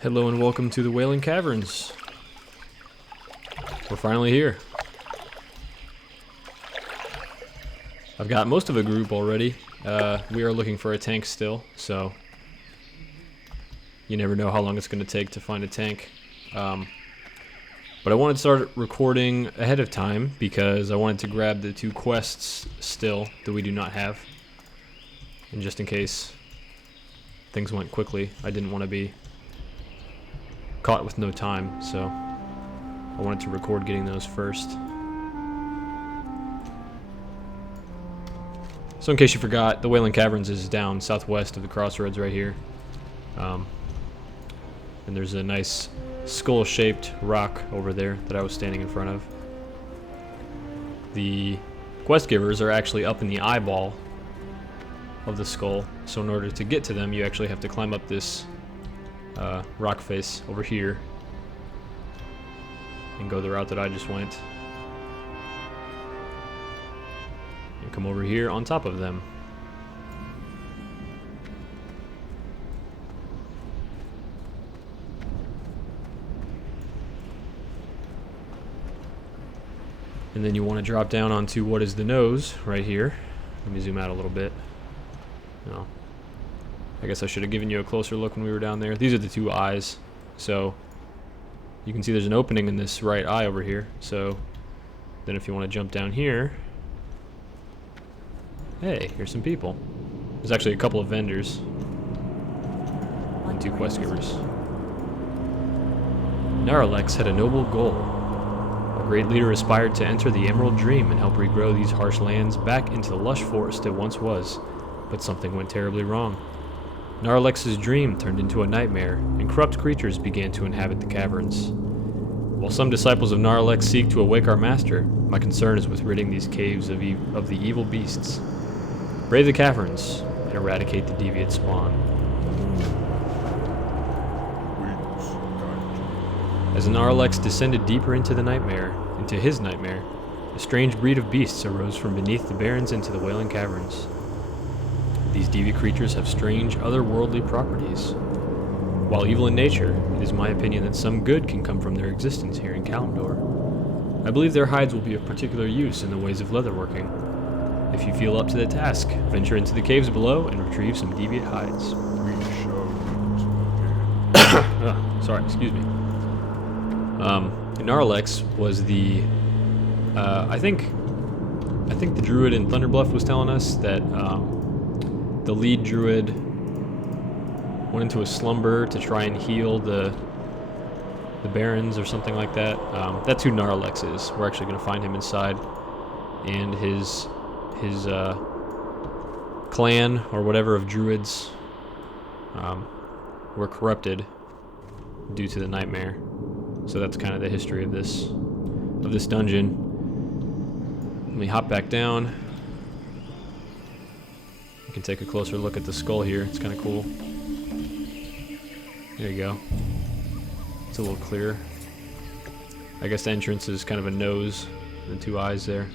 Hello and welcome to the Wailing Caverns. We're finally here. I've got most of a group already. We are looking for a tank still, so you never know how long it's going to take to find a tank. But I wanted to start recording ahead of time because I wanted to grab the 2 quests still that we do not have. And just in case things went quickly, I didn't want to be caught with no time, so I wanted to record getting those first. So in case you forgot, the Wailing Caverns is down southwest of the crossroads right here. And there's a nice skull-shaped rock over there that I was standing in front of. The quest givers are actually up in the eyeball of the skull, so in order to get to them you actually have to climb up this rock face over here and go the route that I just went and come over here on top of them. And then you want to drop down onto what is the nose right here. Let me zoom out a little bit. No. I guess I should have given you a closer look when we were down there. These are the 2 eyes. So you can see there's an opening in this right eye over here. So then if you want to jump down here, hey, here's some people. There's actually a couple of vendors and 2 quest givers. Naralex had a noble goal. A great leader aspired to enter the Emerald Dream and help regrow these harsh lands back into the lush forest it once was. But something went terribly wrong. Naralex's dream turned into a nightmare, and corrupt creatures began to inhabit the caverns. While some disciples of Naralex seek to awake our master, my concern is with ridding these caves of the evil beasts. Brave the caverns, and eradicate the deviant spawn. As Naralex descended deeper into his nightmare, a strange breed of beasts arose from beneath the barrens into the Wailing Caverns. These deviant creatures have strange, otherworldly properties. While evil in nature, it is my opinion that some good can come from their existence here in Kalimdor. I believe their hides will be of particular use in the ways of leatherworking. If you feel up to the task, venture into the caves below and retrieve some deviant hides. Sorry, excuse me. Naralex was the, I think the druid in Thunderbluff was telling us that, the lead druid went into a slumber to try and heal the barons or something like that. That's who Naralex is. We're actually going to find him inside, and his clan or whatever of druids were corrupted due to the nightmare. So that's kind of the history of this dungeon. Let me hop back down. You can take a closer look at the skull here. It's kind of cool. There you go. It's a little clearer. I guess the entrance is kind of a nose and 2 eyes there.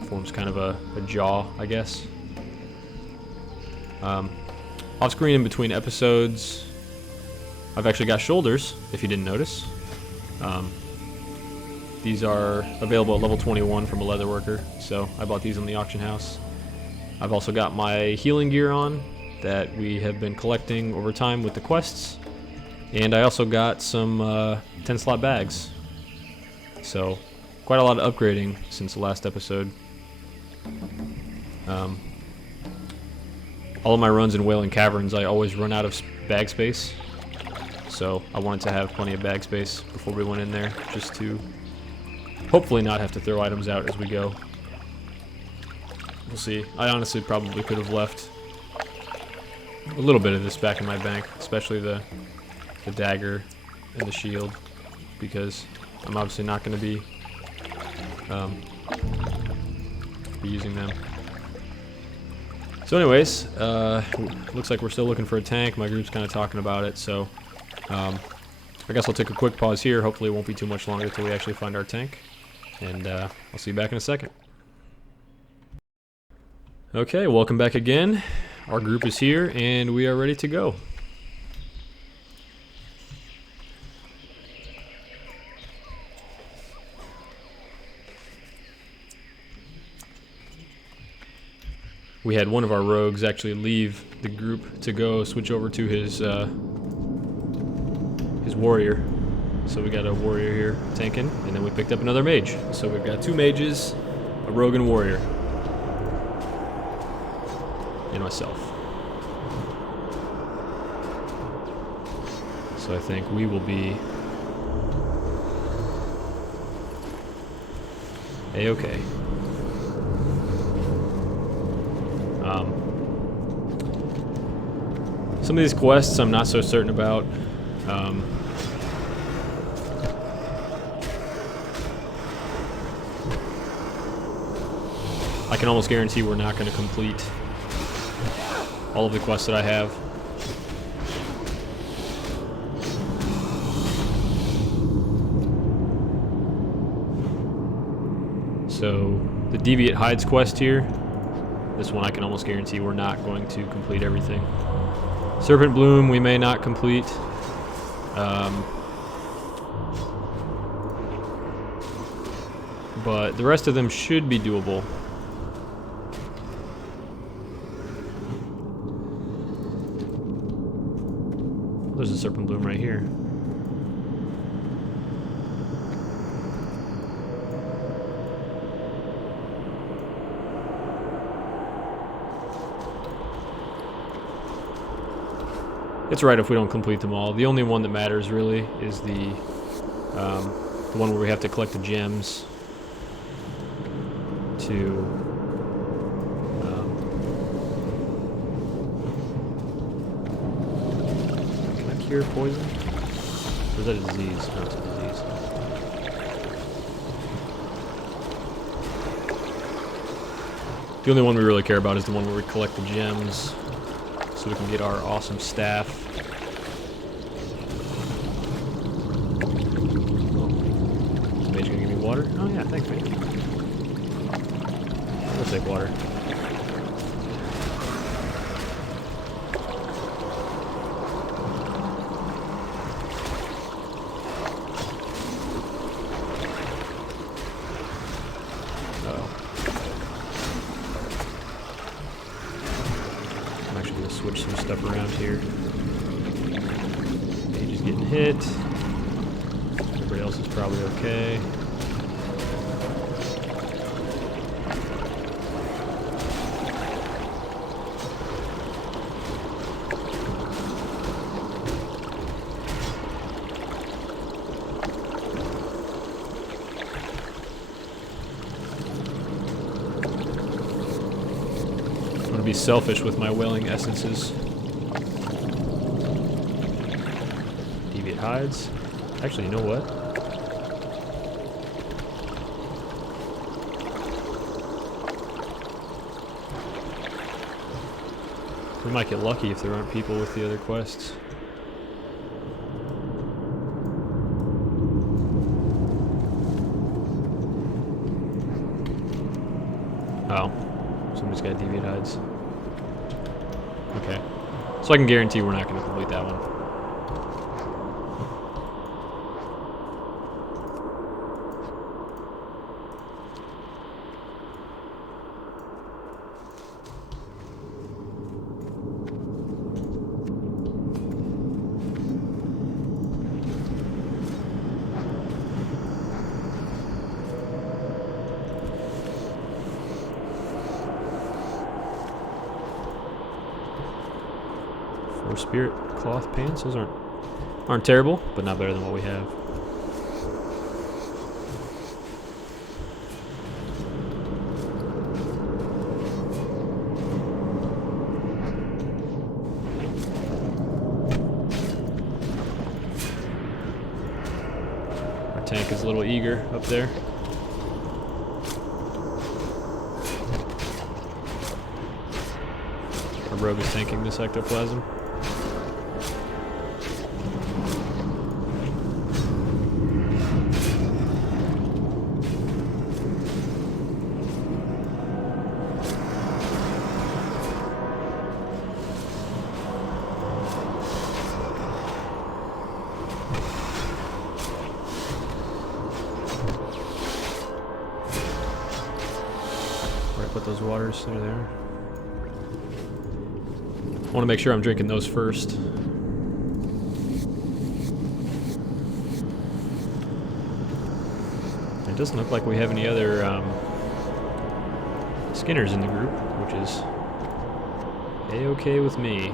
It forms kind of a jaw, I guess. Off screen in between episodes, I've actually got shoulders, if you didn't notice. These are available at level 21 from a leatherworker, so I bought these on the auction house. I've also got my healing gear on that we have been collecting over time with the quests, and I also got some 10-slot bags. So quite a lot of upgrading since the last episode. All of my runs in Wailing Caverns, I always run out of bag space, so I wanted to have plenty of bag space before we went in there, just to hopefully not have to throw items out as we go. We'll see. I honestly probably could have left a little bit of this back in my bank, especially the dagger and the shield, because I'm obviously not going to be using them. So anyways, looks like we're still looking for a tank. My group's kind of talking about it, so I guess I'll take a quick pause here. Hopefully it won't be too much longer until we actually find our tank. And I'll see you back in a second. Okay, welcome back again. Our group is here, and we are ready to go. We had one of our rogues actually leave the group to go switch over to his warrior. So we got a warrior here tanking, and then we picked up another mage. So we've got 2 mages, a rogue and warrior, and myself. So I think we will be A-okay. Some of these quests I'm not so certain about. I can almost guarantee we're not going to complete all of the quests that I have. So the Deviate Hides quest here, this one I can almost guarantee we're not going to complete everything. Serpent Bloom we may not complete. But the rest of them should be doable. There's a Serpent Bloom right here. It's right if we don't complete them all. The only one that matters really is the one where we have to collect the gems to can I cure poison? Or is that a disease? No, it's a disease. The only one we really care about is the one where we collect the gems so we can get our awesome staff. Is Mage gonna give me water? Oh yeah, thanks mate. I'll take water. Switch some stuff around here. Mage is getting hit. Everybody else is probably okay. Be selfish with my Wailing essences. Deviate Hides. Actually, you know what? We might get lucky if there aren't people with the other quests. Oh. Somebody's got Deviate Hides. Okay. So I can guarantee we're not going to complete that one. Spirit cloth pants, those aren't terrible, but not better than what we have. Our tank is a little eager up there. Our rogue is tanking this ectoplasm. those waters. They're there. I want to make sure I'm drinking those first. It doesn't look like we have any other Skinners in the group, which is a-okay with me.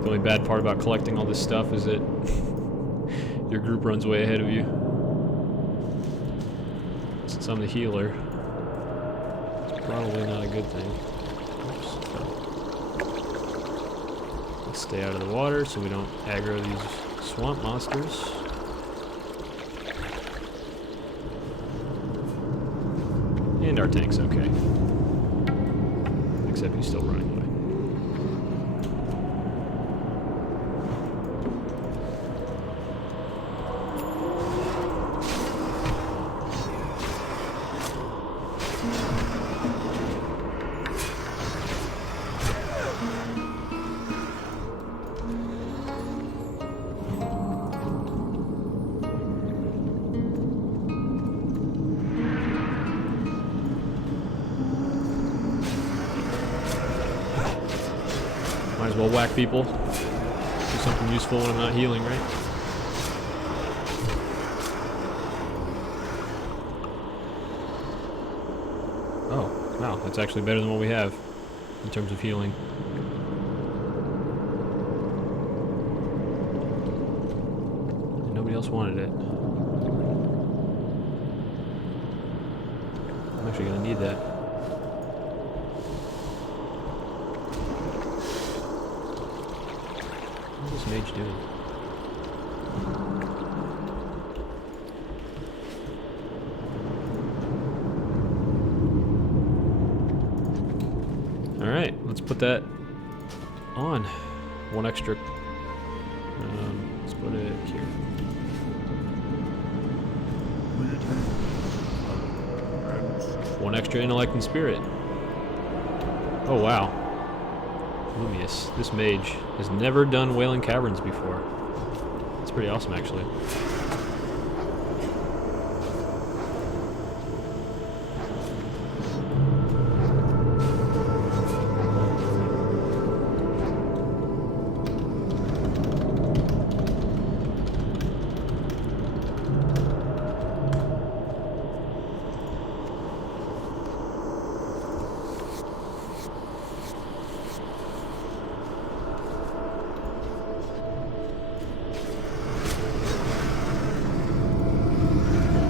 The only bad part about collecting all this stuff is that your group runs way ahead of you. Since I'm the healer, it's probably not a good thing. Oops. Let's stay out of the water so we don't aggro these swamp monsters. And our tank's okay. Except he's still running away. Might as well whack people. Do something useful when I'm not healing, right? Oh, wow, that's actually better than what we have in terms of healing. And nobody else wanted it. I'm actually gonna need that. What is mage doing? Alright, let's put that on. One extra. Let's put it here. One extra intellect and spirit. Oh wow. Lumious. This mage has never done Wailing Caverns before. It's pretty awesome, actually.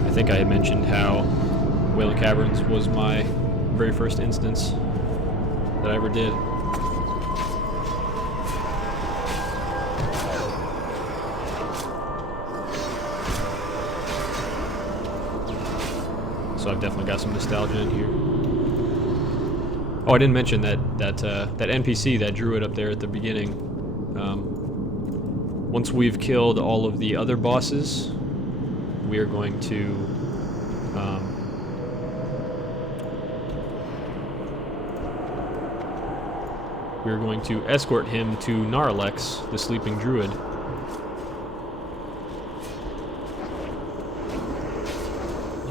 I think I had mentioned how Wailing Caverns was my very first instance that I ever did. So I've definitely got some nostalgia in here. Oh, I didn't mention that NPC, that druid up there at the beginning. Once we've killed all of the other bosses, we are going to escort him to Narlex, the sleeping druid. You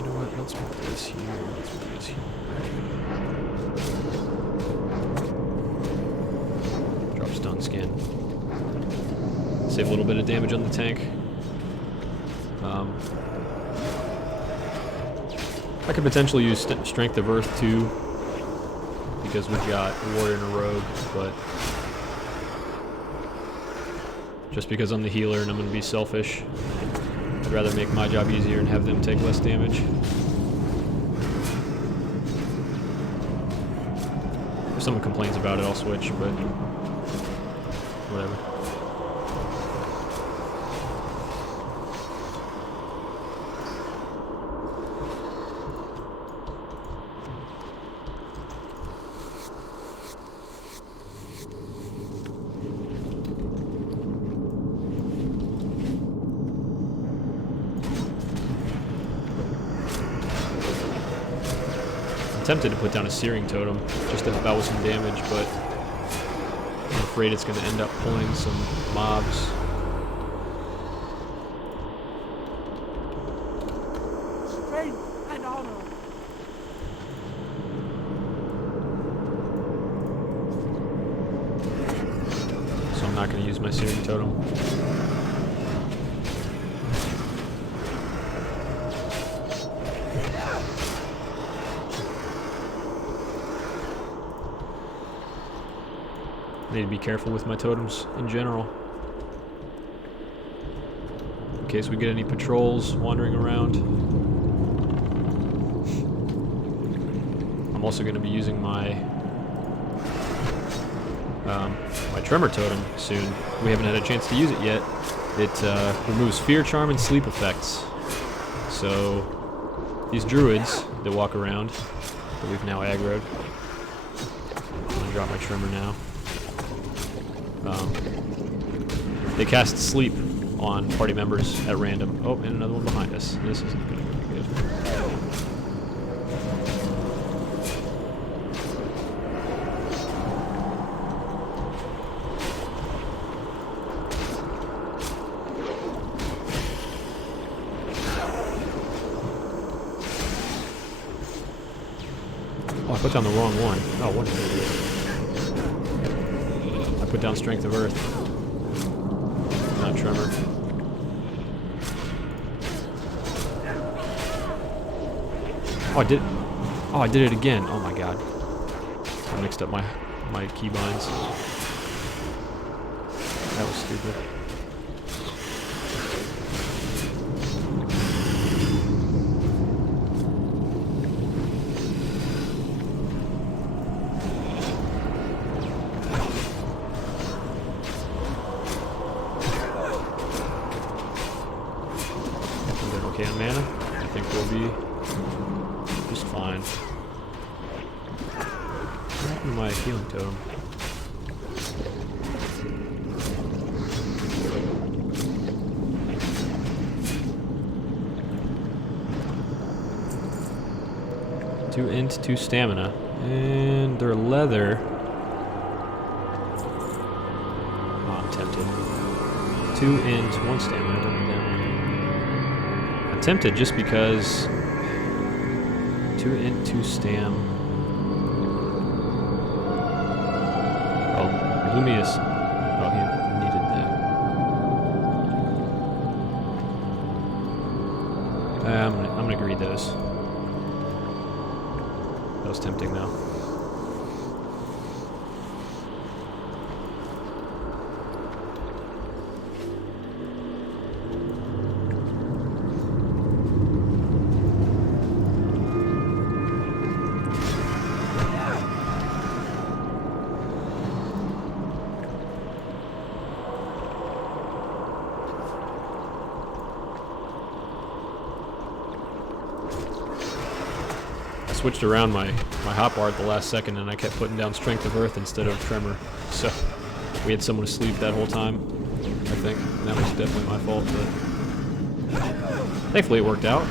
know what? Let's put this here. Let's put this here. Drop stun skin. Save a little bit of damage on the tank. I could potentially use Strength of Earth too, because we've got a warrior and a rogue, but just because I'm the healer and I'm going to be selfish, I'd rather make my job easier and have them take less damage. If someone complains about it, I'll switch, but whatever. Tempted to put down a searing totem just to help out with some damage, but afraid it's going to end up pulling some mobs. Strength and honor. So I'm not going to use my searing totem. I need to be careful with my totems in general, in case we get any patrols wandering around. I'm also going to be using my my tremor totem soon. We haven't had a chance to use it yet. It removes fear, charm, and sleep effects. So these druids that walk around that we've now aggroed. I'm going to drop my tremor now. They cast sleep on party members at random. Oh, and another one behind us. This isn't going to be good. Oh, I put down the wrong one. Oh, what an idiot. I put down Strength of Earth. Not Tremor. Oh, I did it again. Oh my god. I mixed up my keybinds. That was stupid. Okay on mana. I think we'll be just fine. What happened to my healing totem? Two int, 2 stamina. And their leather. Oh, I'm tempted. 2 int, 1 stamina. Don't need that one. I'm tempted just because 2 int, 2 stam. Oh, Lumius. Oh, he needed that. I'm gonna greed those. That was tempting though. Switched around my hotbar at the last second, and I kept putting down Strength of Earth instead of Tremor. So we had someone asleep that whole time, I think. And that was definitely my fault, but thankfully it worked out.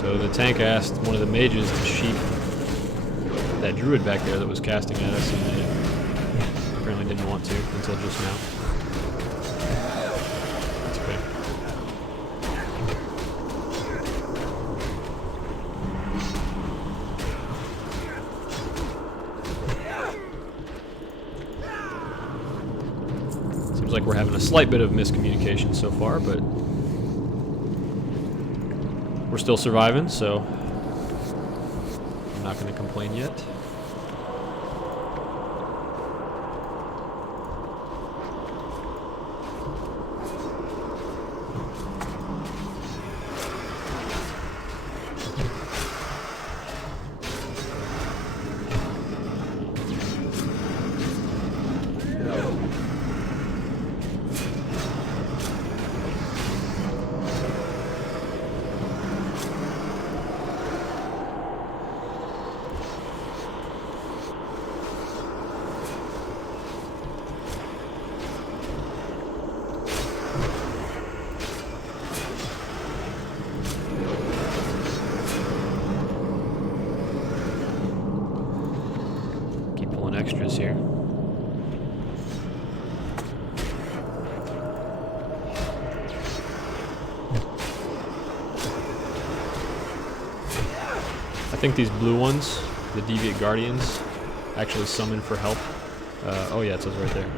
So the tank asked one of the mages to sheep that druid back there that was casting at us, and they apparently didn't want to until just now. That's okay. Seems like we're having a slight bit of miscommunication so far, but we're still surviving, so I'm not going to complain yet. think these blue ones, the Deviant Guardians, actually summon for help. Oh yeah, it says right there.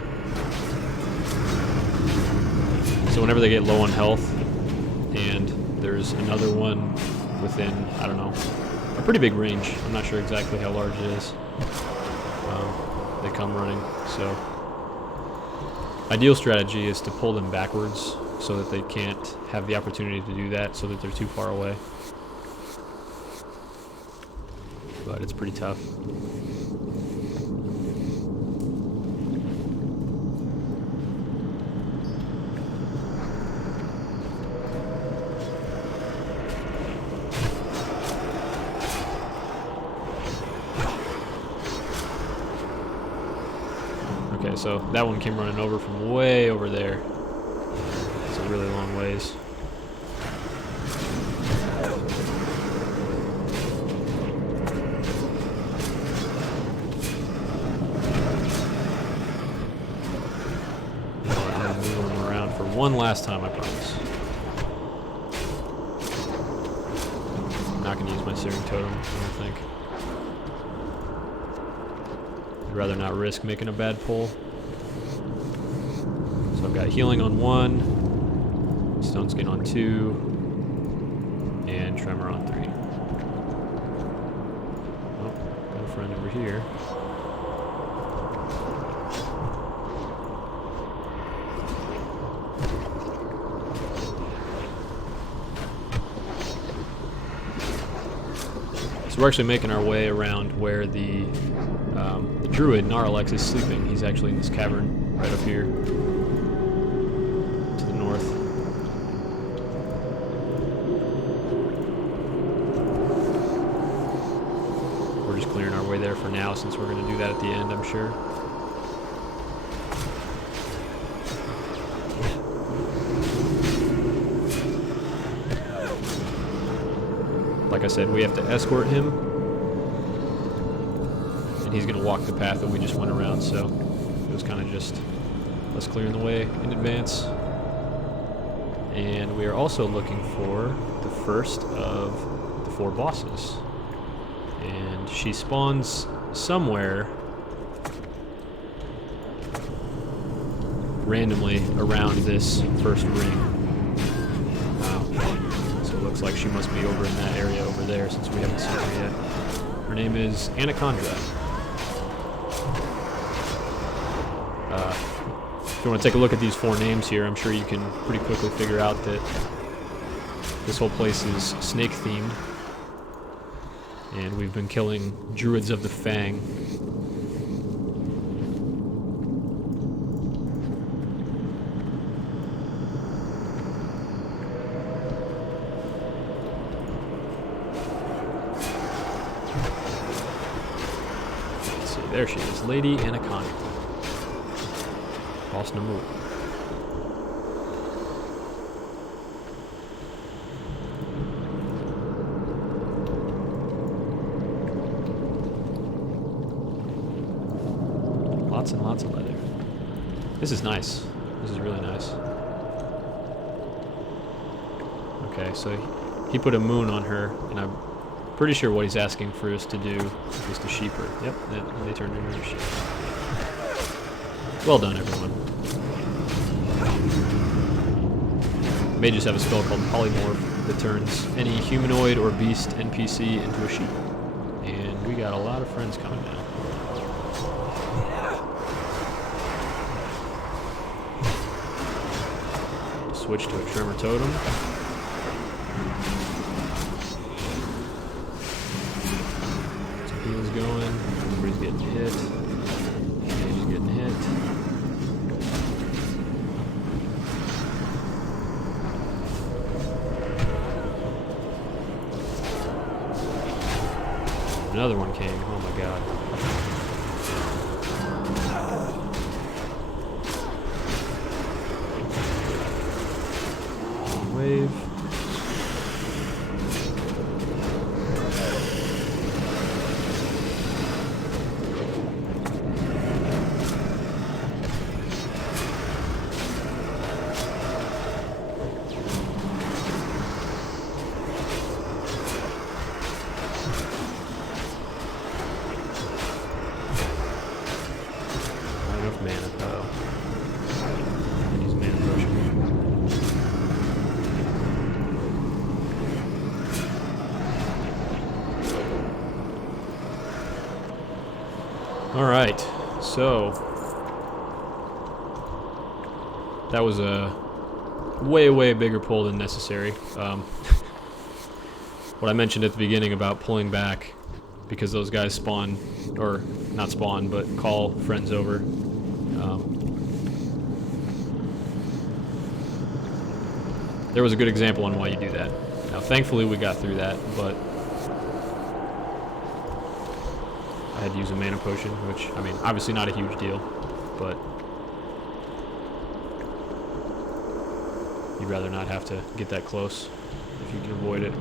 So whenever they get low on health, and there's another one within, I don't know, a pretty big range. I'm not sure exactly how large it is. They come running, so ideal strategy is to pull them backwards so that they can't have the opportunity to do that, so that they're too far away. But it's pretty tough. Okay, so that one came running over from way over there. It's a really long ways. I'm moving them around for one last time, I promise. I'm not going to use my Searing Totem, I don't think. I'd rather not risk making a bad pull. So I've got healing on 1, stone skin on 2, and tremor on 3. Oh, got a friend over here. So we're actually making our way around where the druid, Gnarlex, is sleeping. He's actually in this cavern right up here to the north. We're just clearing our way there for now, since we're going to do that at the end, I'm sure. Like I said, we have to escort him. And he's going to walk the path that we just went around, so it was kind of just us clearing the way in advance. And we are also looking for the first of the 4 bosses. And she spawns somewhere randomly around this first ring. So it looks like she must be over in that area over there, since we haven't seen her yet. Her name is Anaconda. If you want to take a look at these 4 names here, I'm sure you can pretty quickly figure out that this whole place is snake themed. And we've been killing druids of the Fang. Let's see, there she is, Lady Anaconda. Boss number 1. Lots and lots of leather. This is nice. This is really nice. Okay, so he put a moon on her, and I'm pretty sure what he's asking for us to do is to sheep her. Yep, they turned into a sheep. Well done, everyone. May just have a spell called Polymorph that turns any humanoid or beast NPC into a sheep. And we got a lot of friends coming now. Switch to a Tremor Totem. Some heals going. Everybody's getting hit. He's getting hit. Another one came. Oh my god. Wave. Alright, so that was a way bigger pull than necessary. What I mentioned at the beginning about pulling back because those guys spawn, or not spawn, but call friends over. There was a good example on why you do that. Now, thankfully, we got through that, but I had to use a mana potion, which, I mean, obviously not a huge deal, but you'd rather not have to get that close if you can avoid it.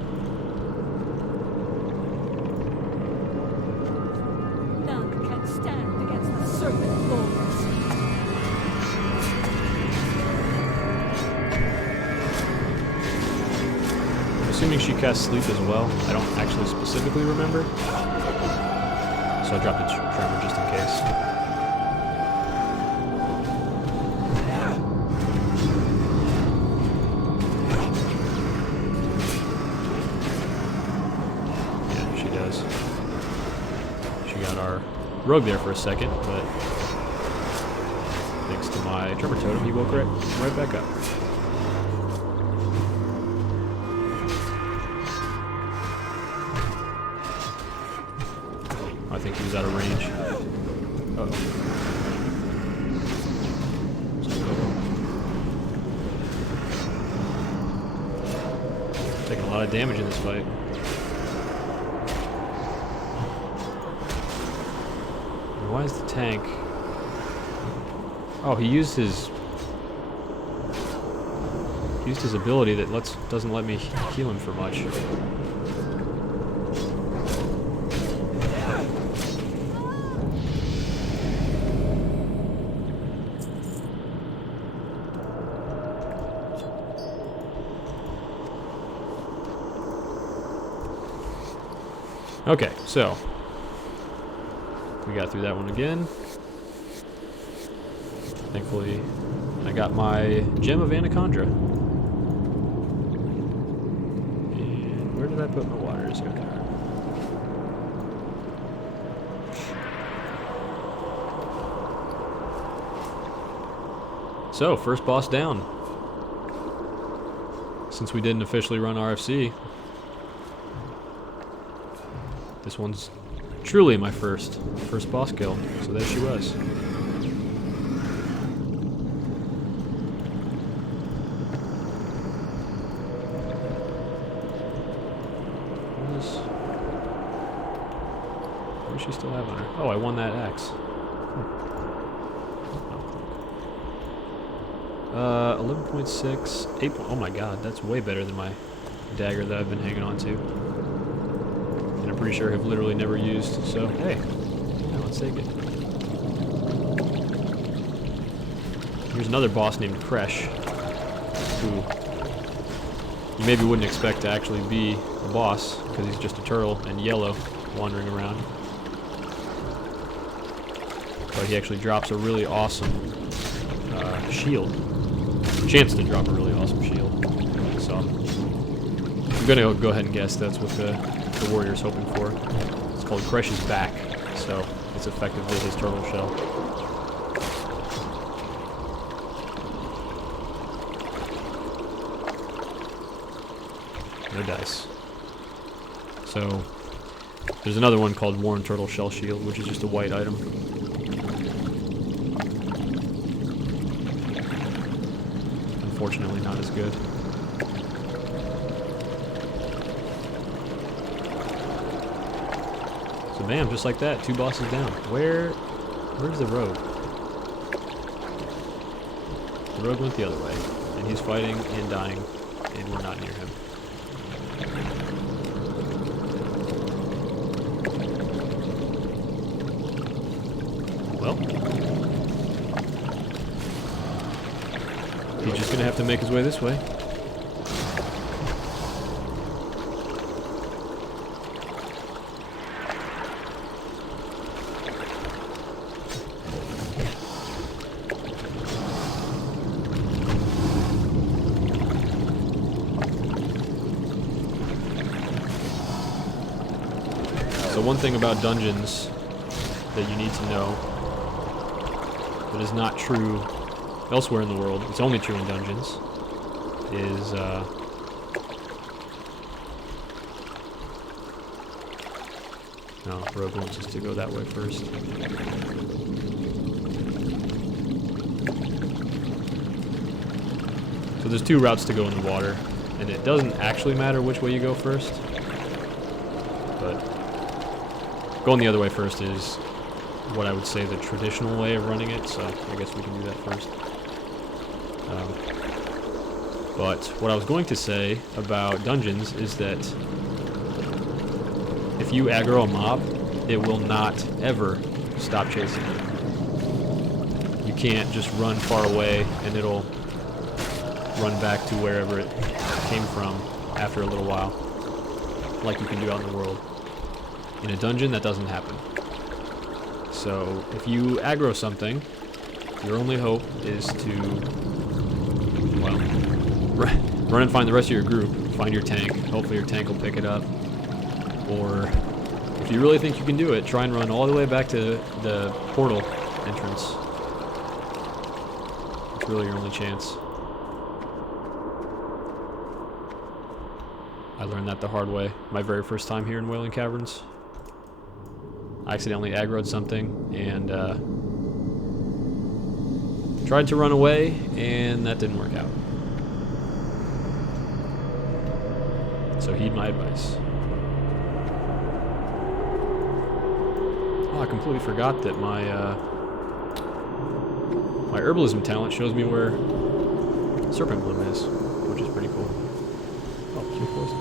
None can stand against the serpent lords. Assuming she casts sleep as well. I don't actually specifically remember. So I dropped a tremor just in case. Yeah, she does. She got our rogue there for a second, but thanks to my tremor totem, he woke right back up. I think he was out of range. Uh-oh. Taking a lot of damage in this fight. And why is the tank... Oh, he used his ability that doesn't let me heal him for much. Okay, so we got through that one again. Thankfully, I got my Gem of Anaconda. And where did I put my waters? Okay. So, first boss down. Since we didn't officially run RFC, this one's truly my first boss kill, so there she was. What does she still have on her? Oh, I won that axe. 11.6, 8. Oh my god, that's way better than my dagger that I've been hanging on to. And I'm pretty sure I've literally never used, so hey, yeah, let's take it. Here's another boss named Kresh, who you maybe wouldn't expect to actually be a boss, because he's just a turtle and yellow wandering around. But he actually drops a really awesome shield. Chance to drop a really awesome shield. So I'm gonna go ahead and guess that's what the warrior's hoping for. It's called Kresh's Back, so it's effectively his turtle shell. No dice. So there's another one called Worn Turtle Shell Shield, which is just a white item. Unfortunately, not as good. So bam, just like that, 2 bosses down. Where's the rogue? The rogue went the other way, and he's fighting and dying, and we're not near him. Well, he's just gonna have to make his way this way. So one thing about dungeons that you need to know that is not true elsewhere in the world, it's only true in dungeons, is no, Rogue wants us to go that way first. So there's two routes to go in the water, and it doesn't actually matter which way you go first, but going the other way first is what I would say the traditional way of running it, so I guess we can do that first. But what I was going to say about dungeons is that if you aggro a mob, it will not ever stop chasing you. You can't just run far away and it'll run back to wherever it came from after a little while, like you can do out in the world. In a dungeon, that doesn't happen. So if you aggro something, your only hope is to, well, run and find the rest of your group, find your tank, hopefully your tank will pick it up, or if you really think you can do it, try and run all the way back to the portal entrance. It's really your only chance. I learned that the hard way, my very first time here in Wailing Caverns. I accidentally aggroed something and tried to run away, and that didn't work out. So heed my advice. Oh, I completely forgot that my my herbalism talent shows me where serpent bloom is, which is pretty cool. Oh, some poison.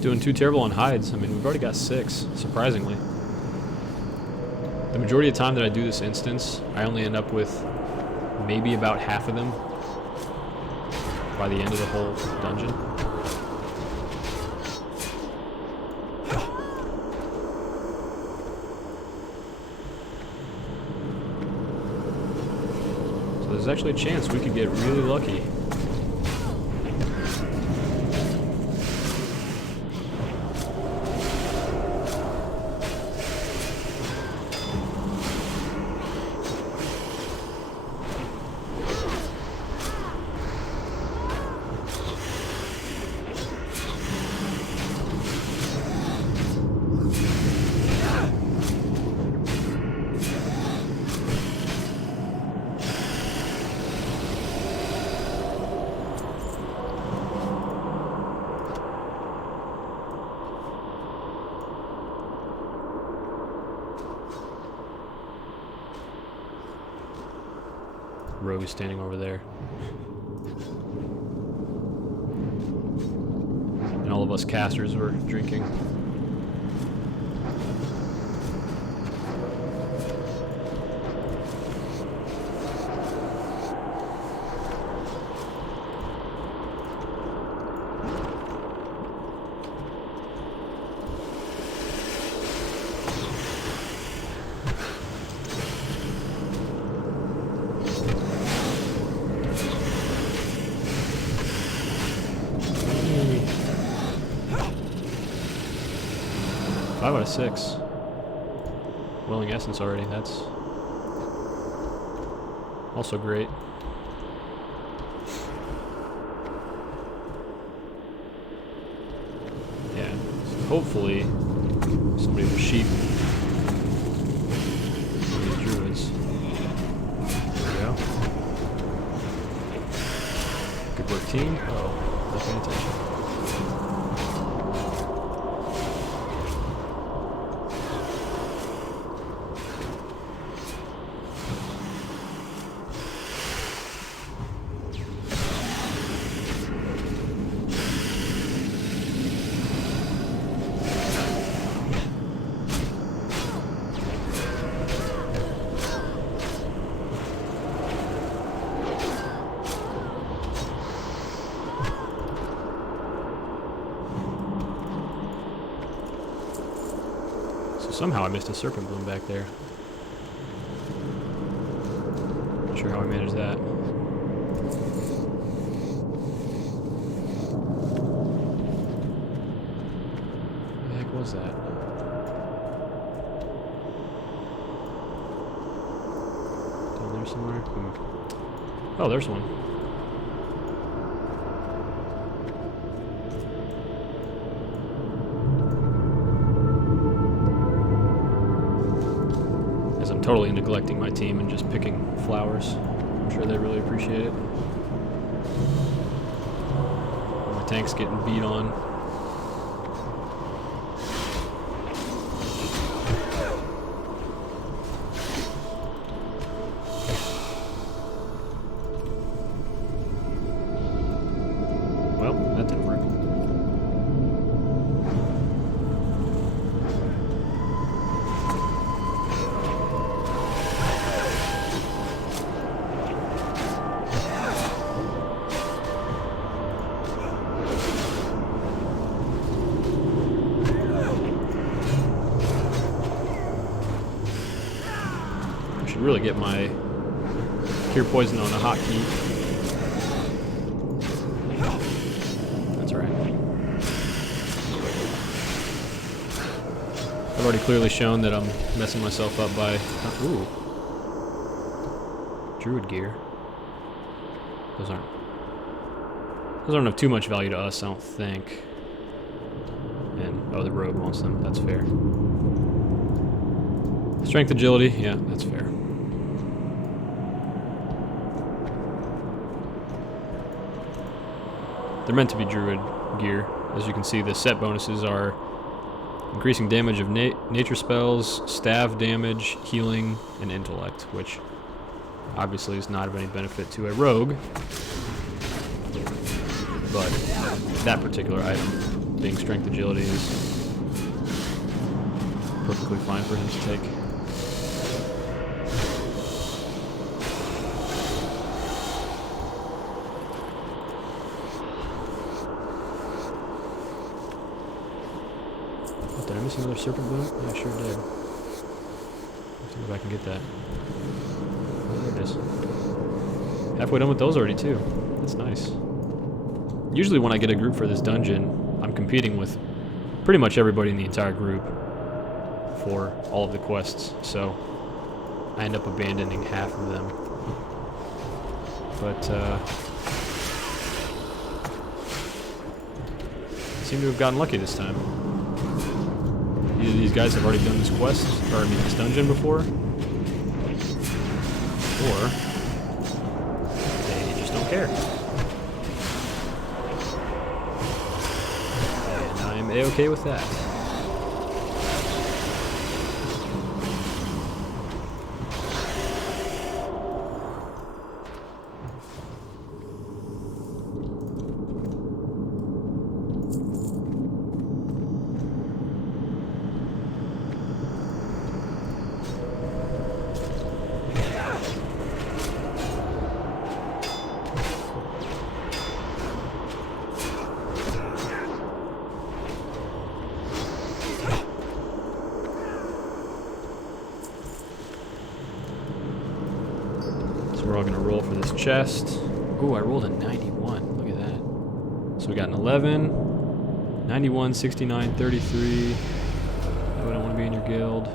Doing too terrible on hides. I mean, we've already got 6, surprisingly. The majority of the time that I do this instance, I only end up with maybe about half of them by the end of the whole dungeon. So there's actually a chance we could get really lucky. Rogue is standing over there. And all of us casters were drinking. Five out of 6. Wailing Essence already, that's also great. Yeah, so hopefully somebody will sheep these druids. There we go. Good work, 15? Oh, not paying attention. Somehow I missed a serpent bloom back there. Not sure how I managed that. What the heck was that? Down there somewhere? Oh, there's one. Totally neglecting my team and just picking flowers. I'm sure they really appreciate it. My tank's getting beat on. Well, that didn't work. Really get my cure poison on a hotkey. That's right. I've already clearly shown that I'm messing myself up by... ooh. Druid gear. Those aren't of too much value to us, I don't think. And, oh, the rogue wants them. That's fair. Strength, agility. Yeah, that's fair. They're meant to be druid gear. As you can see, the set bonuses are increasing damage of nature spells, staff damage, healing, and intellect, which obviously is not of any benefit to a rogue. But that particular item, being strength agility, is perfectly fine for him to take. Did I miss another serpent bloom? Yeah, I sure did. Let's see if I can get that. Oh, there it is. Halfway done with those already, too. That's nice. Usually when I get a group for this dungeon, I'm competing with pretty much everybody in the entire group for all of the quests, so I end up abandoning half of them. But, I seem to have gotten lucky this time. Either these guys have already done this quest, or I mean this dungeon before, or they just don't care. And I'm A-okay with that. We're all gonna roll for this chest. Ooh, I rolled a 91. Look at that. So we got an 11, 91, 69, 33. Oh, I don't want to be in your guild.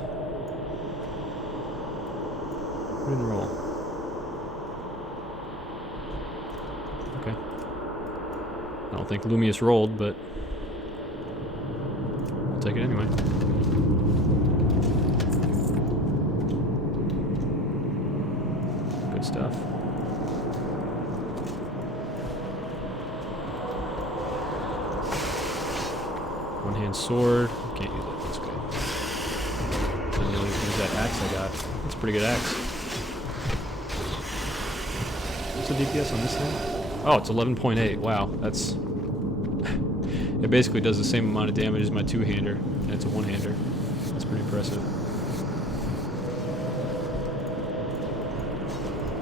Who didn't roll? Okay. I don't think Lumius rolled, but I'll take it anyway. Stuff. Diamond sword. Can't use it. That's good. Then you'll use that axe I got. That's a pretty good axe. What's the DPS on this thing? Oh, it's 11.8. Wow, that's... It basically does the same amount of damage as my two-hander, and it's a one-hander. That's pretty impressive.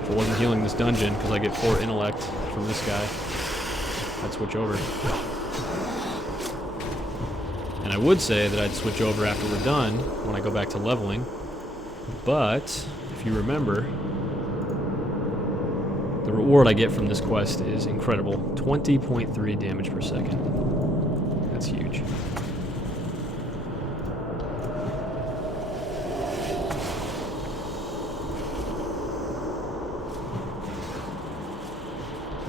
If I wasn't healing this dungeon, because I get 4 intellect from this guy, I'd switch over. And I would say that I'd switch over after we're done, when I go back to leveling. But, if you remember, the reward I get from this quest is incredible. 20.3 damage per second. That's huge.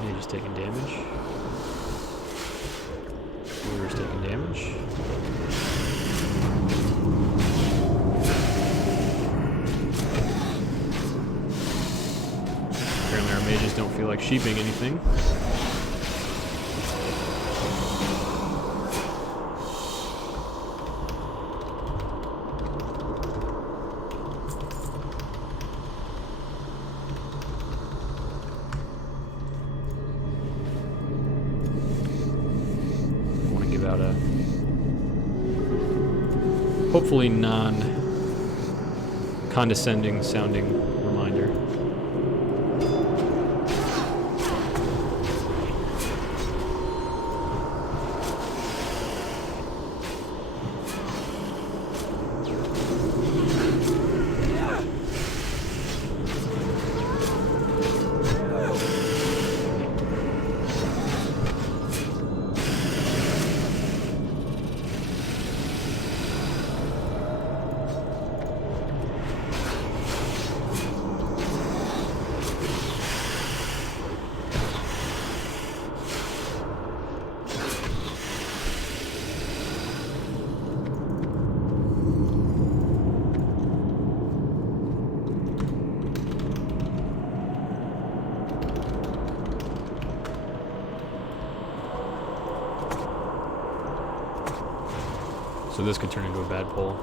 Mage's taking damage. Warrior's taking damage. Apparently our mages don't feel like sheeping anything. Out a hopefully non-condescending sounding reminder. So this could turn into a bad pull.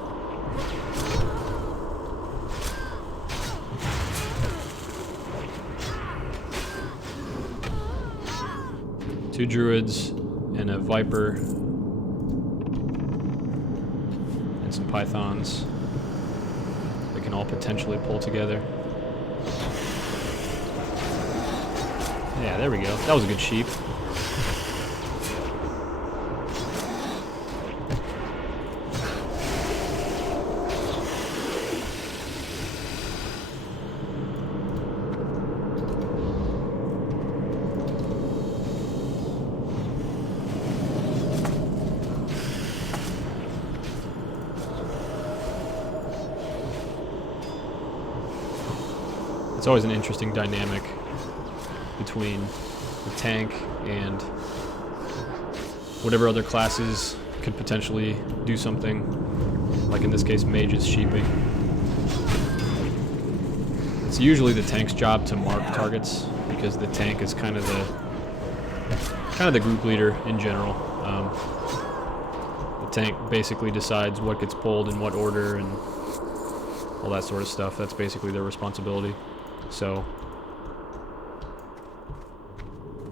Two druids and a viper and some pythons that can all potentially pull together. Yeah, there we go. That was a good sheep. It's always an interesting dynamic between the tank and whatever other classes could potentially do something, like in this case mages sheeping. It's usually the tank's job to mark targets because the tank is kind of the group leader in general. The tank basically decides what gets pulled in what order and all that sort of stuff. That's basically their responsibility. So,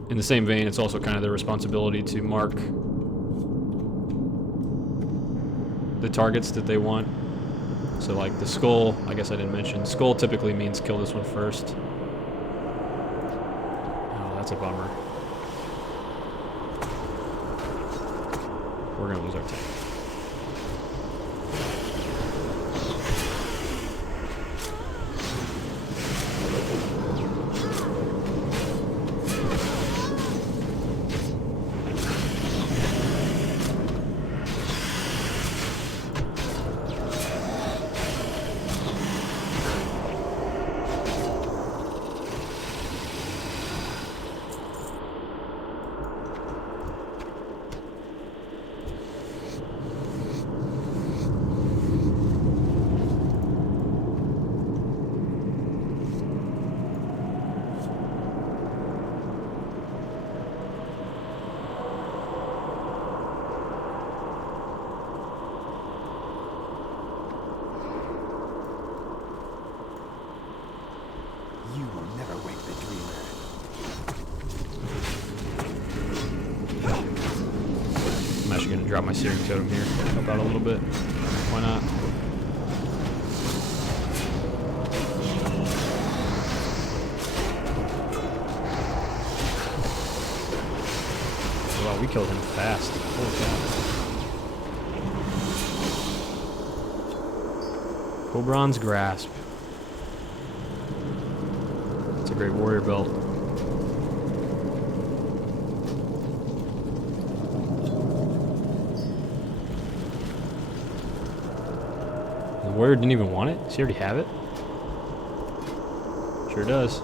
in the same vein, it's also kind of their responsibility to mark the targets that they want. So like the skull, I guess I didn't mention, skull typically means kill this one first. Oh, that's a bummer. We're gonna lose our tank. my searing totem here. Help out a little bit. Why not? Wow, we killed him fast. Holy cow. Cobran's Grasp. It's a great warrior belt. The warrior didn't even want it? Does he already have it? Sure does.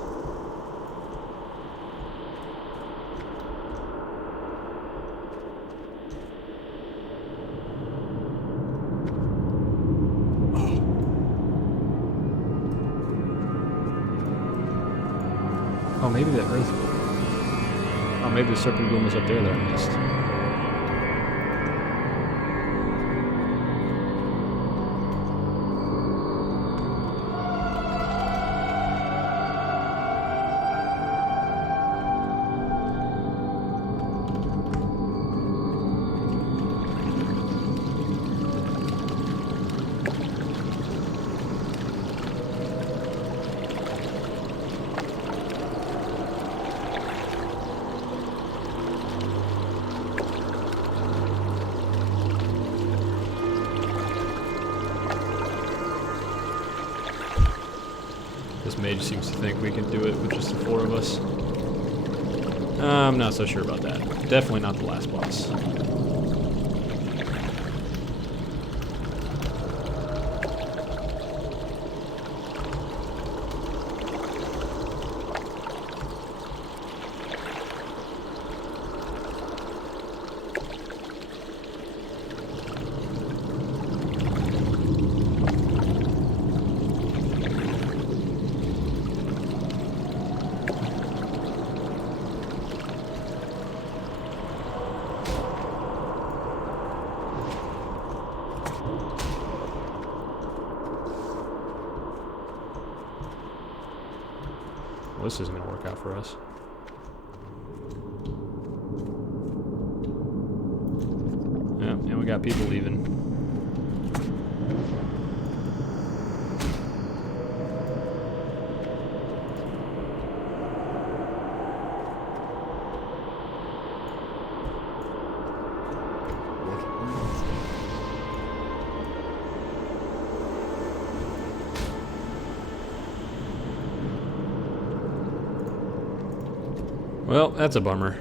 Oh, maybe the earth. Oh, maybe the serpent bloom was up there that I missed. This mage seems to think we can do it with just the 4 of us. I'm not so sure about that. Definitely not the last boss. Well, this isn't going to work out for us. Yeah, and we got people leaving. Well, that's a bummer.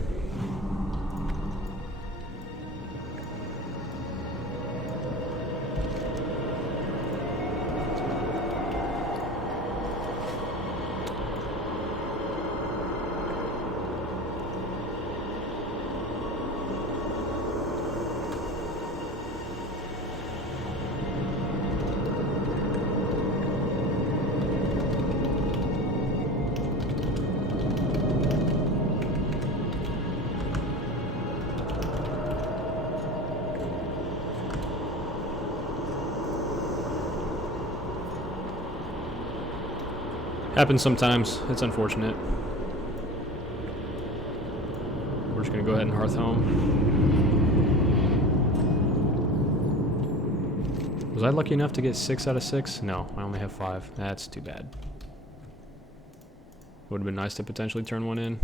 Happens sometimes. It's unfortunate. We're just gonna go ahead and hearth home. Was I lucky enough to get 6 out of 6? No, I only have 5. That's too bad. Would have been nice to potentially turn one in.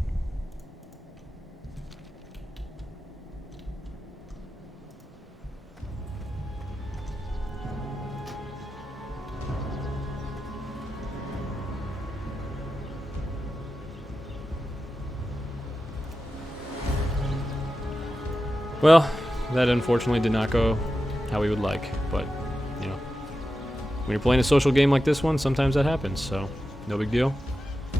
Well, that unfortunately did not go how we would like, but, you know, when you're playing a social game like this one, sometimes that happens, so no big deal.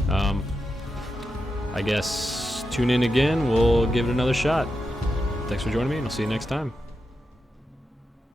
I guess tune in again, we'll give it another shot. Thanks for joining me, and I'll see you next time.